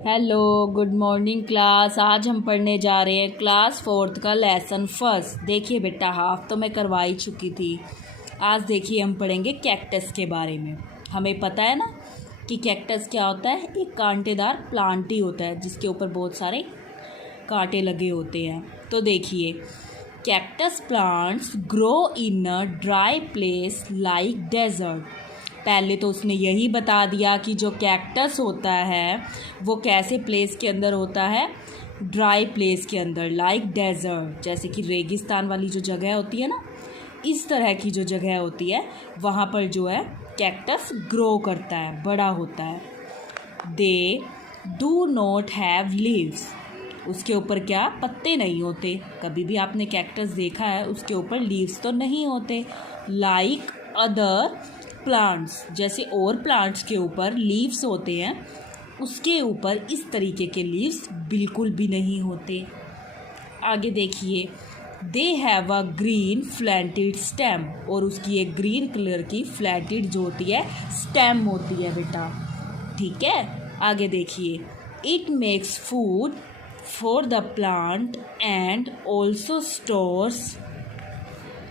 Hello, good morning class. आज हम पढ़ने जा रहे हैं क्लास 4th का लेसन फर्स्ट। देखिए बेटा, हाफ तो मैं करवा ही चुकी थी। आज देखिए हम पढ़ेंगे कैक्टस के बारे में। हमें पता है ना कि कैक्टस क्या होता है। एक कांटेदार प्लांट ही होता है जिसके ऊपर बहुत सारे कांटे लगे होते हैं। तो देखिए, cactus plants grow in a dry place like desert. पहले तो उसने यही बता दिया कि जो कैक्टस होता है वो कैसे प्लेस के अंदर होता है, ड्राई प्लेस के अंदर, लाइक डेजर्ट। जैसे कि रेगिस्तान वाली जो जगह होती है ना, इस तरह की जो जगह होती है वहाँ पर जो है कैक्टस ग्रो करता है, बड़ा होता है। They do not have leaves. उसके ऊपर क्या पत्ते नहीं होते। कभी भी आपने कैक्टस देखा है उसके ऊपर लीव्स तो नहीं होते। लाइक अदर प्लांट्स, जैसे और प्लांट्स के ऊपर लीव्स होते हैं, उसके ऊपर इस तरीके के लीव्स बिल्कुल भी नहीं होते। आगे देखिए, they have a green flattened stem. और उसकी एक ग्रीन कलर की फ्लैंटेड जो होती है स्टेम होती है बेटा, ठीक है। आगे देखिए, it makes food for the plant and also stores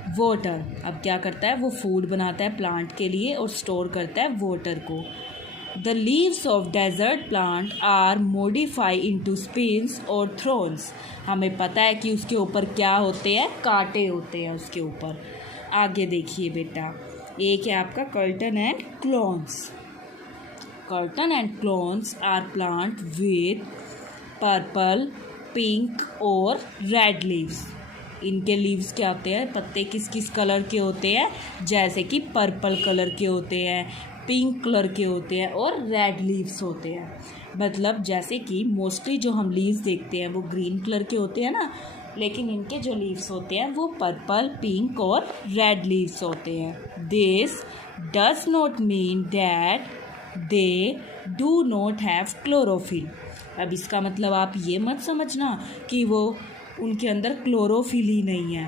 water. अब क्या करता है, वो फूड बनाता है प्लांट के लिए और स्टोर करता है वाटर को। The leaves of desert plant are modify into spines और थ्रोन्स। हमें पता है कि उसके ऊपर क्या होते हैं, कांटे होते हैं उसके ऊपर। आगे देखिए बेटा, एक है आपका croton and coleus. Croton and coleus are plant with purple, pink और रेड लीव्स। इनके लीव्स क्या होते हैं, पत्ते किस किस कलर के होते हैं, जैसे कि पर्पल कलर के होते हैं, पिंक कलर के होते हैं और रेड लीव्स होते हैं। मतलब जैसे कि मोस्टली जो हम लीव्स देखते हैं वो ग्रीन कलर के होते हैं ना, लेकिन इनके जो लीव्स होते हैं वो पर्पल, पिंक और रेड लीव्स होते हैं। This does not mean that they do not have chlorophyll. अब इसका मतलब आप ये मत समझना कि वो उनके अंदर क्लोरोफिल ही नहीं है।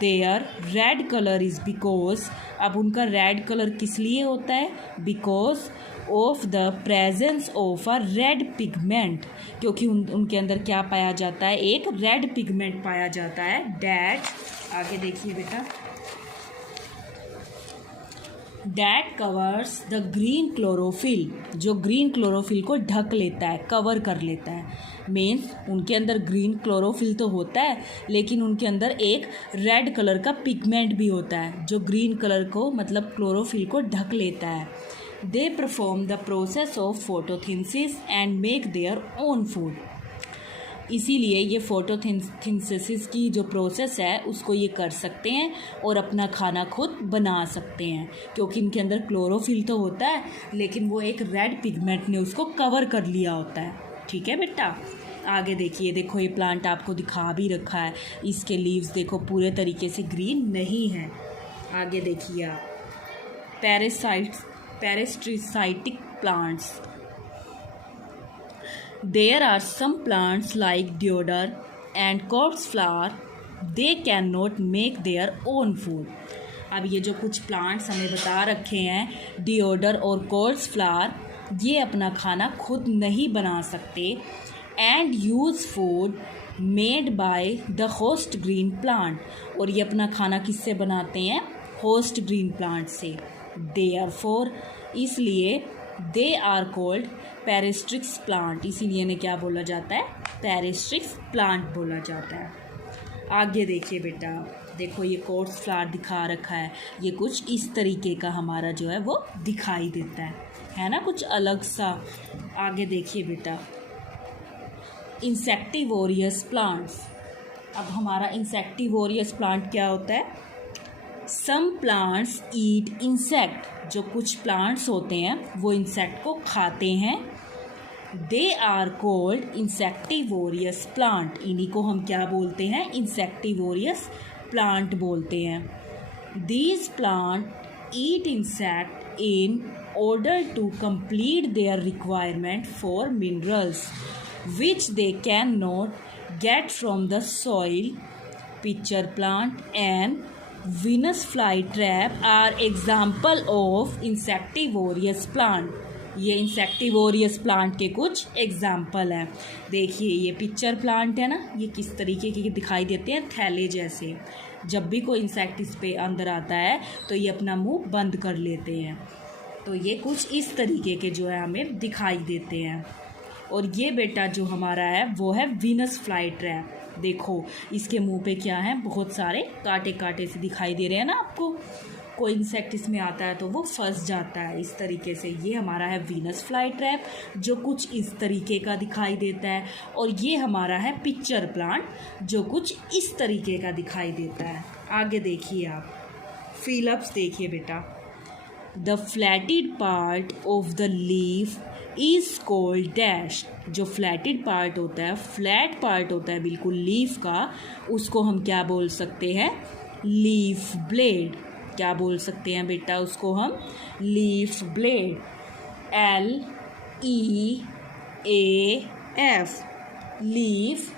Their red colour is because, अब उनका रेड कलर किस लिए होता है, because of the presence of a red pigment. क्योंकि उनके अंदर क्या पाया जाता है, एक रेड पिगमेंट पाया जाता है, डैट। आगे देखिए बेटा, that covers the green chlorophyll. जो ग्रीन क्लोरोफिल को ढक लेता है, कवर कर लेता है। मीन्स उनके अंदर ग्रीन क्लोरोफिल तो होता है, लेकिन उनके अंदर एक रेड कलर का पिगमेंट भी होता है जो ग्रीन कलर को, मतलब क्लोरोफिल को ढक लेता है। They perform the process of photosynthesis and make their own food. इसीलिए ये फोटोसिंथेसिस की जो प्रोसेस है उसको ये कर सकते हैं और अपना खाना खुद बना सकते हैं, क्योंकि इनके अंदर क्लोरोफिल तो होता है लेकिन वो एक रेड पिगमेंट ने उसको कवर कर लिया होता है, ठीक है बेटा। आगे देखिए, देखो ये प्लांट आपको दिखा भी रखा है, इसके लीव्स देखो पूरे तरीके से ग्रीन नहीं है। आगे देखिए आप, parasitic plants. There are some plants like deodar and corpse flower. They cannot make their own food. अब ये जो कुछ प्लांट्स हमें बता रखे हैं, डिओडर और कॉर्प्स फ्लावर, ये अपना खाना खुद नहीं बना सकते। And use food made by the host green plant. और ये अपना खाना किससे बनाते हैं, होस्ट ग्रीन प्लांट से। देयरफॉर, इसलिए दे आर कोल्ड पैरासिटिक्स प्लांट। इसीलिए इन्हें क्या बोला जाता है, पैरासिटिक्स प्लांट बोला जाता है। आगे देखिए बेटा, देखो ये कोर्स फ्लावर दिखा रखा है, ये कुछ इस तरीके का हमारा जो है वो दिखाई देता है ना, कुछ अलग सा। आगे देखिए बेटा, इंसेक्टिवोरियस प्लांट्स। अब हमारा इंसेक्टिवोरियस प्लांट क्या होता है, सम प्लांट्स ईट इंसेक्ट। जो कुछ प्लांट्स होते हैं वो इंसेक्ट को खाते हैं। They are called insectivorous plant. इन्हीं को हम क्या बोलते हैं, इंसेक्टिवोरियस प्लांट बोलते हैं। These plant eat insect in order to complete their requirement for minerals which they cannot get from the soil. Pitcher plant and Venus flytrap are example of insectivorous plant. ये इंसेक्टिवोरियस plant के कुछ example हैं। देखिए ये pitcher plant है ना, ये किस तरीके के दिखाई देते हैं, थैले जैसे। जब भी कोई इंसेक्ट इस पे अंदर आता है तो ये अपना मुंह बंद कर लेते हैं। तो ये कुछ इस तरीके के जो है हमें दिखाई देते हैं। और ये बेटा जो हमारा है वो है वीनस फ्लाई ट्रैप। देखो इसके मुंह पे क्या है, बहुत सारे कांटे कांटे से दिखाई दे रहे हैं ना आपको। कोई इंसेक्ट इसमें आता है तो वो फंस जाता है इस तरीके से। ये हमारा है वीनस फ्लाई ट्रैप जो कुछ इस तरीके का दिखाई देता है। और ये हमारा है पिक्चर प्लांट जो कुछ इस तरीके का दिखाई देता है। आगे देखिए आप, फिलअप्स देखिए बेटा। The flattened part of the leaf is called dash. जो फ्लैटेड पार्ट होता है, फ्लैट पार्ट होता है बिल्कुल लीफ का, उसको हम क्या बोल सकते हैं, लीफ ब्लेड। क्या बोल सकते हैं बेटा उसको हम, leaf blade. LEAF leaf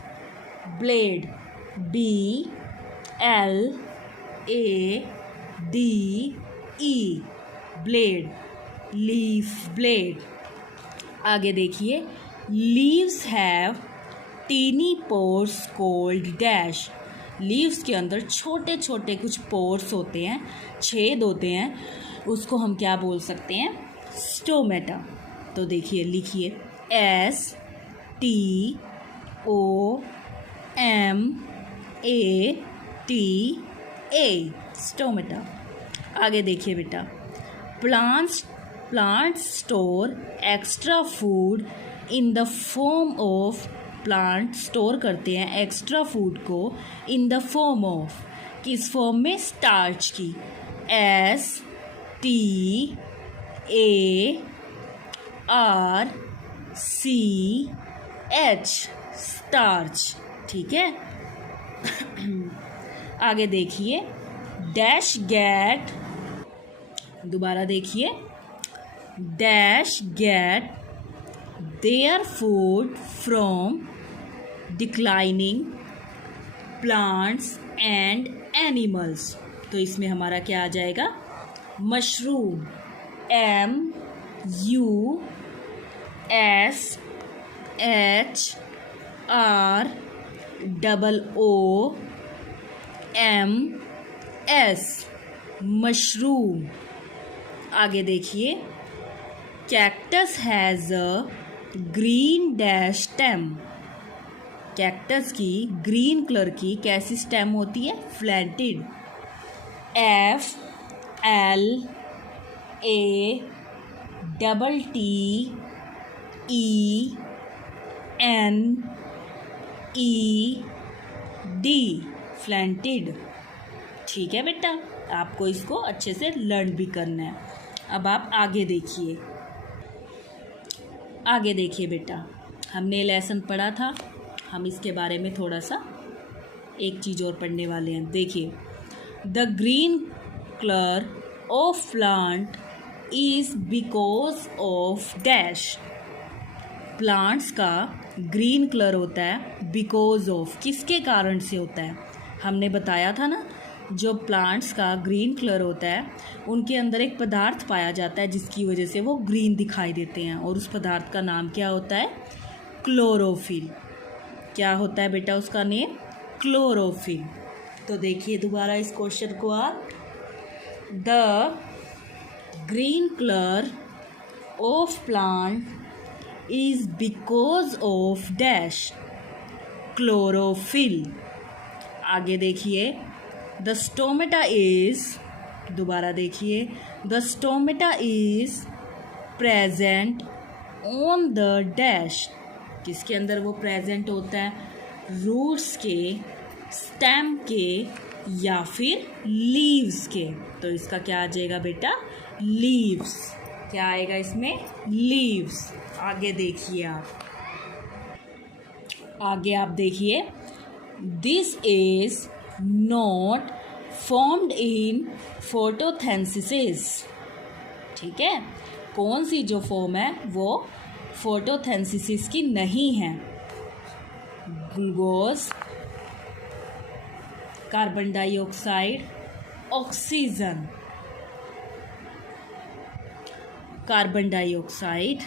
blade. BLADE blade, leaf blade. आगे देखिए, leaves have tiny pores called dash. Leaves के अंदर छोटे छोटे कुछ पोर्स होते हैं, छेद होते हैं, उसको हम क्या बोल सकते हैं, स्टोमेटा। तो देखिए लिखिए STOMATA, स्टोमेटा। आगे देखिए बेटा, plants store extra food in the form of, plant store करते हैं एक्स्ट्रा फूड को इन द फॉर्म ऑफ, किस फॉर्म में, स्टार्च की। STARCH स्टार्च, ठीक है। आगे देखिए, डैश गेट, दोबारा देखिए, dash get their food from declining plants and animals. तो इसमें हमारा क्या आ जाएगा, मशरूम। MUSHROOMS mushroom. आगे देखिए, cactus has a green dash stem. Cactus की ग्रीन कलर की कैसी स्टेम होती है, फ्लैटेड। FLANTED फ्लैटेड, ठीक है बेटा। आपको इसको अच्छे से लर्न भी करना है। अब आप आगे देखिए, आगे देखिए बेटा, हमने लेसन पढ़ा था, हम इसके बारे में थोड़ा सा एक चीज़ और पढ़ने वाले हैं। देखिए, the green colour of plant is because of dash. Plants का ग्रीन कलर होता है बिकॉज ऑफ, किसके कारण से होता है, हमने बताया था ना। जो प्लांट्स का ग्रीन कलर होता है उनके अंदर एक पदार्थ पाया जाता है जिसकी वजह से वो ग्रीन दिखाई देते हैं, और उस पदार्थ का नाम क्या होता है, क्लोरोफिल। क्या होता है बेटा उसका नेम, क्लोरोफिल। तो देखिए दोबारा इस क्वेश्चन को आप, the green colour of plant is because of dash, chlorophyll. आगे देखिए, द स्टोमेटा इज, दोबारा देखिए, the stomata is present on the dash, किसके अंदर वो प्रेजेंट होता है, रूट्स के, स्टेम के, या फिर लीव्स के। तो इसका क्या आ जाएगा बेटा, लीव्स। क्या आएगा इसमें, लीव्स। आगे देखिए आप, आगे आप देखिए, this is not formed in photosynthesis. ठीक है, कौन सी जो फॉर्म है वो फोटोसिंथेसिस की नहीं है। Glucose, carbon dioxide, oxygen. Carbon dioxide.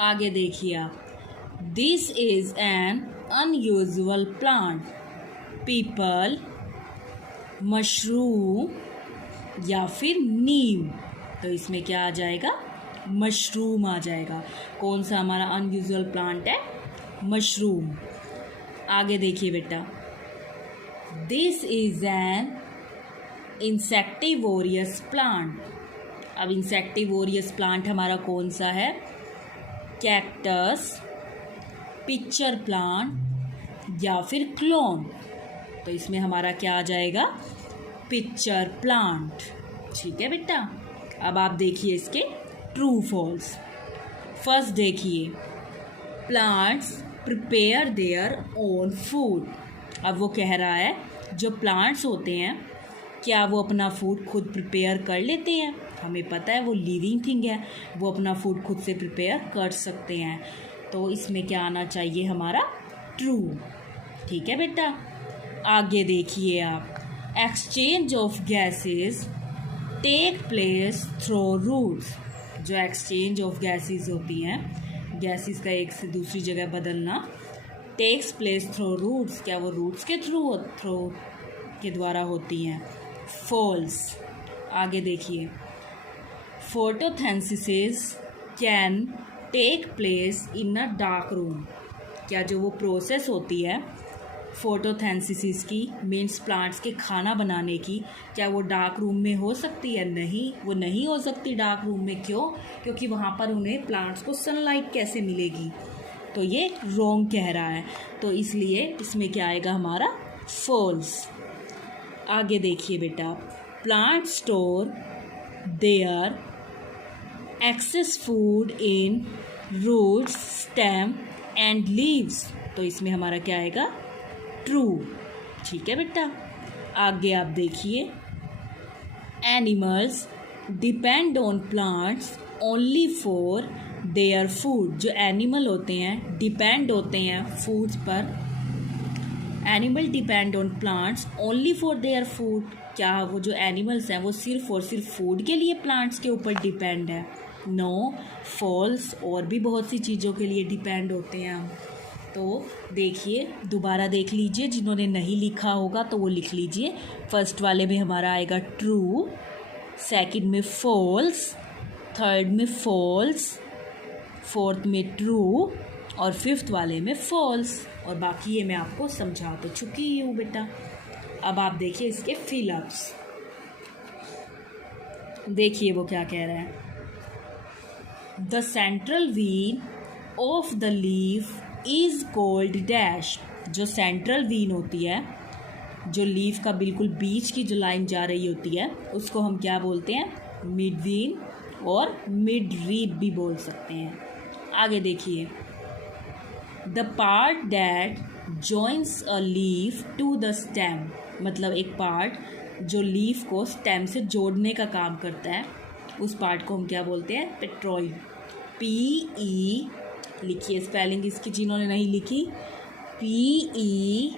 आगे देखिए आप, this is an unusual plant, people, mushroom या फिर नीम। तो इसमें क्या आ जाएगा, मशरूम आ जाएगा। कौन सा हमारा अनयूजुअल प्लांट है, मशरूम। आगे देखिए बेटा, दिस इज एन इंसेक्टिवोरियस प्लांट। अब इंसेक्टिवोरियस प्लांट हमारा कौन सा है, कैक्टस, पिक्चर प्लांट या फिर क्लोन। तो इसमें हमारा क्या आ जाएगा, पिक्चर प्लांट। ठीक है बेटा। अब आप देखिए इसके ट्रू फॉल्स। फर्स्ट देखिए, plants prepare their own food. अब वो कह रहा है जो प्लांट्स होते हैं क्या वो अपना फूड खुद प्रिपेयर कर लेते हैं। हमें पता है वो लिविंग थिंग है, वो अपना फूड खुद से प्रिपेयर कर सकते हैं। तो इसमें क्या आना चाहिए हमारा, ट्रू। ठीक है बेटा। आगे देखिए आप, exchange of gases take place through roots. जो एक्सचेंज ऑफ गैसेस होती हैं, गैसेस का एक से दूसरी जगह बदलना, टेक्स प्लेस थ्रू रूट्स। क्या वो रूट्स के थ्रू के द्वारा होती हैं, फॉल्स। आगे देखिए, photosynthesis can take place in a dark room. क्या जो वो प्रोसेस होती है फोटोसिंथेसिस की, मीन्स प्लांट्स के खाना बनाने की, क्या वो डार्क रूम में हो सकती है, नहीं, वो नहीं हो सकती डार्क रूम में। क्यों, क्योंकि वहाँ पर उन्हें प्लांट्स को सनलाइट कैसे मिलेगी। तो ये रॉन्ग कह रहा है, तो इसलिए इसमें क्या आएगा हमारा, फॉल्स। आगे देखिए बेटा, plant store their excess food in roots, stem and leaves. तो इसमें हमारा क्या आएगा, ट्रू। ठीक है बेटा। आगे आप देखिए, animals depend on plants only for their food. जो एनिमल होते हैं डिपेंड होते हैं फूड्स पर। Animal depend on plants only for their food. क्या वो जो एनिमल्स हैं वो सिर्फ और सिर्फ फूड के लिए प्लांट्स के ऊपर डिपेंड है, नो, फॉल्स। और भी बहुत सी चीज़ों के लिए डिपेंड होते हैं हम। तो देखिए, दोबारा देख लीजिए, जिन्होंने नहीं लिखा होगा तो वो लिख लीजिए। फर्स्ट वाले में हमारा आएगा ट्रू, सेकंड में फॉल्स, थर्ड में फॉल्स, फोर्थ में ट्रू और फिफ्थ वाले में फॉल्स। और बाकी ये मैं आपको समझा तो चुकी ही हूँ बेटा। अब आप देखिए इसके फिलअप्स। देखिए वो क्या कह रहा है, the central vein of the leaf is called dash. जो सेंट्रल वीन होती है, जो लीफ का बिल्कुल बीच की जो लाइन जा रही होती है, उसको हम क्या बोलते हैं, मिड वीन और मिड रीप भी बोल सकते हैं। आगे देखिए, the part that joins a leaf to the stem. मतलब एक पार्ट जो लीफ को स्टेम से जोड़ने का काम करता है, उस पार्ट को हम क्या बोलते हैं, पेट्रोइड। PE लिखिए स्पेलिंग इसकी जिन्होंने नहीं लिखी, PETIOLE।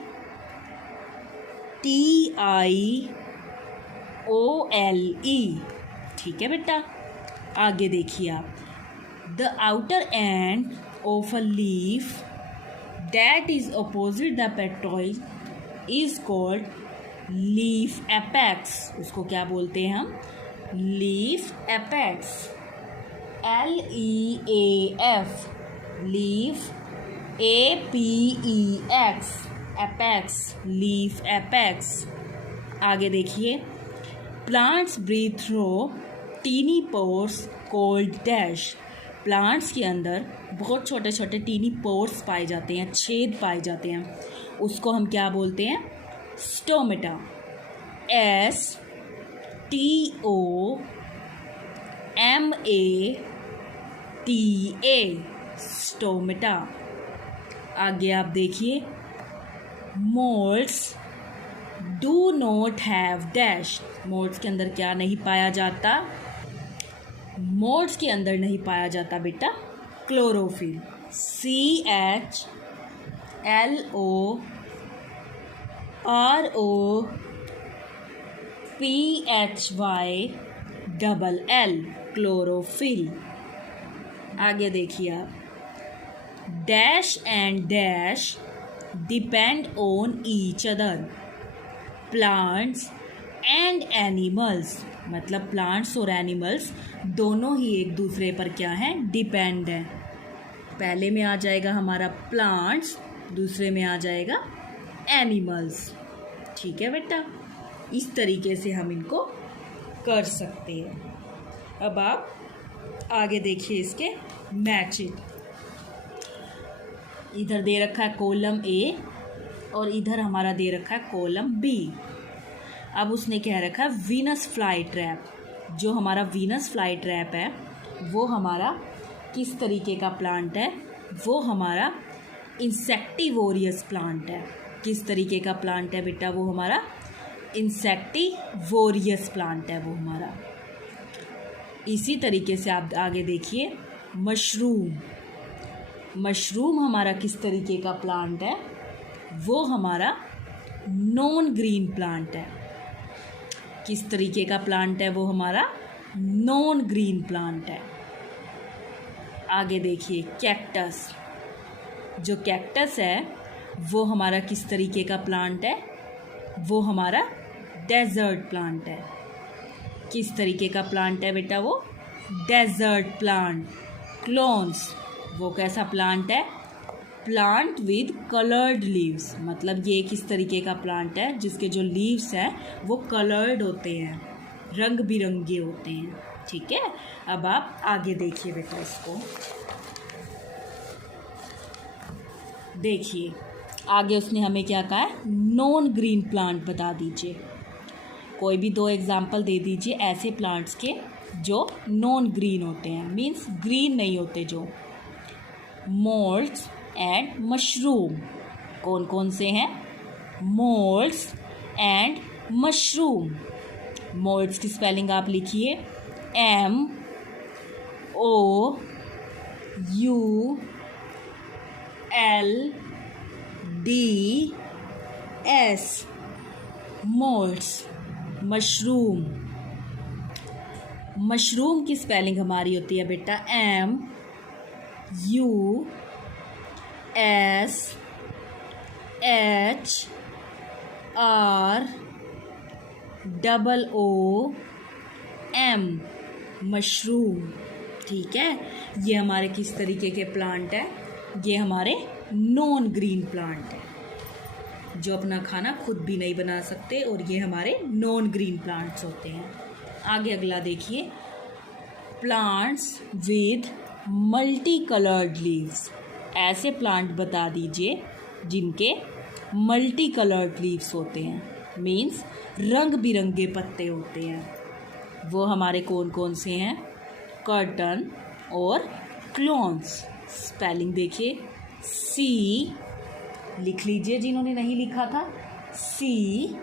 ठीक है बेटा। आगे देखिए आप, the outer end of a leaf that is opposite the petiole is called leaf apex. उसको क्या बोलते हैं हम, leaf apex. LEAF, leaf, APEX, apex, leaf apex. आगे देखिए, plants breathe through tiny pores called dash. Plants के अंदर बहुत छोटे छोटे टीनी पोर्स पाए जाते हैं, छेद पाए जाते हैं, उसको हम क्या बोलते हैं, स्टोमेटा। STOMATA, stomata. आगे आप देखिए, moulds do not have dash. Moulds के अंदर क्या नहीं पाया जाता, मोल्ड्स के अंदर नहीं पाया जाता बेटा, क्लोरोफिल। CHLOROPHYLL, PHYLL chlorophyll. आगे देखिए आप, dash and dash depend on each other, plants and animals, मतलब प्लांट्स और एनिमल्स दोनों ही एक दूसरे पर क्या हैं, डिपेंड है। पहले में आ जाएगा हमारा प्लांट्स, दूसरे में आ जाएगा एनिमल्स। ठीक है बेटा, इस तरीके से हम इनको कर सकते हैं। अब आप आगे देखिए इसके मैचिंग। इधर दे रखा है कॉलम ए और इधर हमारा दे रखा है कॉलम बी। अब उसने कह रखा है वीनस फ्लाई ट्रैप। जो हमारा वीनस फ्लाई ट्रैप है वो हमारा किस तरीके का प्लांट है, वो हमारा इंसेक्टिवोरियस प्लांट है। किस तरीके का प्लांट है बेटा, वो हमारा इंसेक्टिवोरियस प्लांट है वो हमारा। इसी तरीके से आप आगे देखिए मशरूम। मशरूम हमारा किस तरीके का प्लांट है, वो हमारा नॉन ग्रीन प्लांट है। किस तरीके का प्लांट है, वो हमारा नॉन ग्रीन प्लांट है। आगे देखिए कैक्टस। जो कैक्टस है वो हमारा किस तरीके का प्लांट है, वो हमारा डेजर्ट प्लांट है। किस तरीके का प्लांट है बेटा, वो डेजर्ट प्लांट। क्लोन्स, वो कैसा प्लांट है, प्लांट विद कलर्ड लीव्स, मतलब ये किस तरीके का प्लांट है जिसके जो लीव्स हैं वो कलर्ड होते हैं, रंग बिरंगे होते हैं। ठीक है, अब आप आगे देखिए बेटा इसको। देखिए आगे उसने हमें क्या कहा है, नॉन ग्रीन प्लांट बता दीजिए। कोई भी 2 एग्जाम्पल दे दीजिए ऐसे प्लांट्स के जो नॉन ग्रीन होते हैं, मीन्स ग्रीन नहीं होते जो। मोल्ड्स एंड मशरूम, कौन कौन से हैं, मोल्ड्स एंड मशरूम। मोल्ड्स की स्पेलिंग आप लिखिए MOULDS, मोल्ड्स। मशरूम, मशरूम की स्पेलिंग हमारी होती है बेटा MUSHROOM, मशरूम। ठीक है, ये हमारे किस तरीके के प्लांट है, ये हमारे नॉन ग्रीन प्लांट है जो अपना खाना खुद भी नहीं बना सकते, और ये हमारे नॉन ग्रीन प्लांट्स होते हैं। आगे अगला देखिए, plants with multi coloured leaves. ऐसे प्लांट बता दीजिए जिनके मल्टी कलर्ड लीव्स होते हैं, मीन्स रंग बिरंगे पत्ते होते हैं। वो हमारे कौन कौन से हैं, कर्टन और क्लोन्स। स्पेलिंग देखिए, C लिख लीजिए जिन्होंने नहीं लिखा था, CROTON,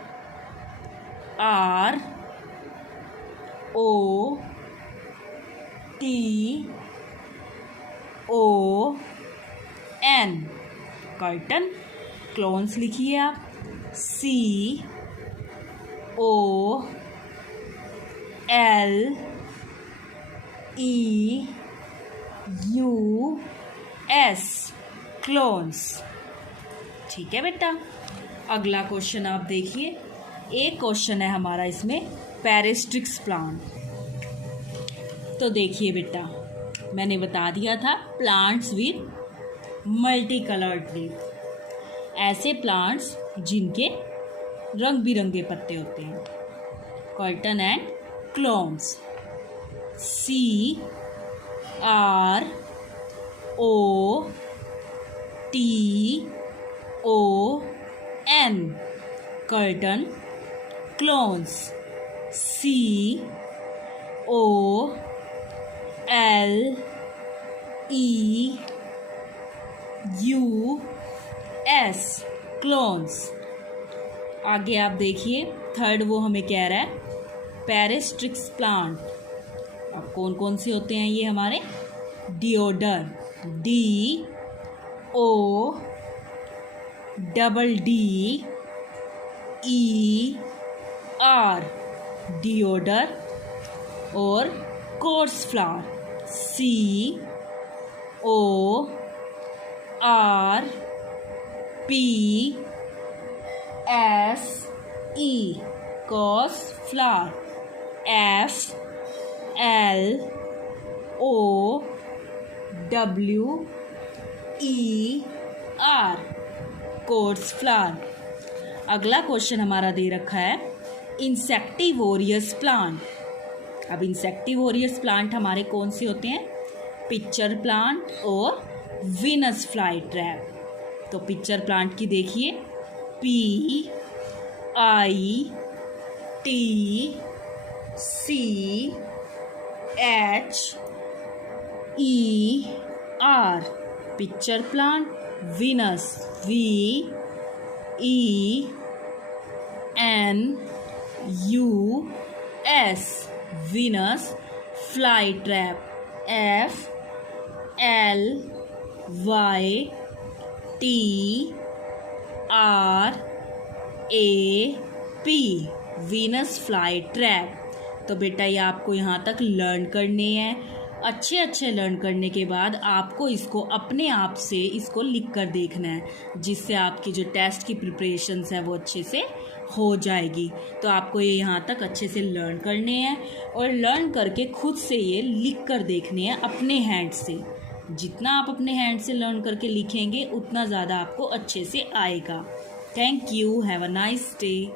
कर्टन। क्लोन्स लिखिए आप, COLEUS, क्लोन्स। ठीक है बेटा, अगला क्वेश्चन आप देखिए। एक क्वेश्चन है हमारा इसमें पैरेस्ट्रिक्स प्लांट। तो देखिए बेटा, मैंने बता दिया था plants with multi coloured leave, ऐसे प्लांट्स जिनके रंग बिरंगे पत्ते होते हैं, curtain and clones. CROTON, curtain, clones. COLEUS, clones. आगे आप देखिए, थर्ड वो हमें कह रहा है पैरेस्ट्रिक्स प्लांट। अब कौन कौन से होते हैं ये हमारे, डिओडर, DODDER, डिओडर और corpse flower, CORPSE, corpse flower, FLOWER, corpse flower. अगला क्वेश्चन हमारा दे रखा है इंसेक्टिवोरियस प्लांट। अब इंसेक्टिवोरियस प्लांट हमारे कौन से होते हैं? पिक्चर प्लांट और वीनस फ्लाई ट्रैप। तो पिक्चर प्लांट की देखिए, PITCHER, pitcher plant. Venus, VENUS, Venus fly trap, FLYTRAP, Venus fly trap. तो बेटा ये आपको यहाँ तक लर्न करने हैं। अच्छे लर्न करने के बाद आपको इसको अपने आप से इसको लिख कर देखना है, जिससे आपकी जो टेस्ट की प्रिपरेशंस है वो अच्छे से हो जाएगी। तो आपको ये यहाँ तक अच्छे से लर्न करने हैं और लर्न करके खुद से ये लिख कर देखने हैं अपने हैंड से। जितना आप अपने हैंड से लर्न करके लिखेंगे उतना ज़्यादा आपको अच्छे से आएगा। Thank you, have a nice day.